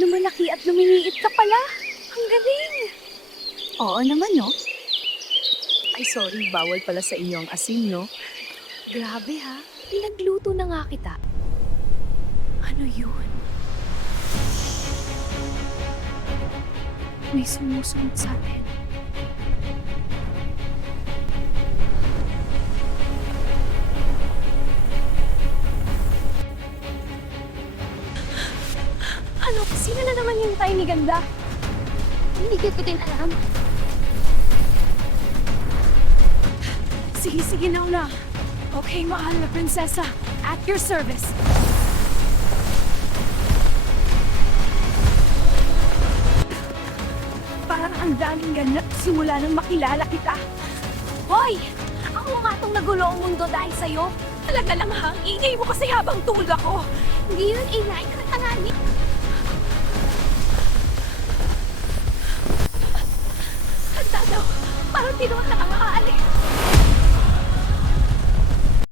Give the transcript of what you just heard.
Lumalaki at lumiliit ka pala. Ang galing! Oo naman, no? Ay, sorry, bawal pala sa inyo ang asin, no? Grabe ha, pinagluto na nga kita. Ano yun? May sumusunod sa atin. Ano? Sino na naman yung tayo ni Ganda? Hindi ko din alam. Sige, na. Okay, mahal na prinsesa. At your service. Parang ang daming ganap simula nang makilala kita. Hoy! Ako nga tong nagulo ang mundo dahil sa'yo. Talaga lang ha, ang ingay mo kasi habang tulog ako. Hindi yun ingay, katanganin. Handa daw, parang tinuwa na ang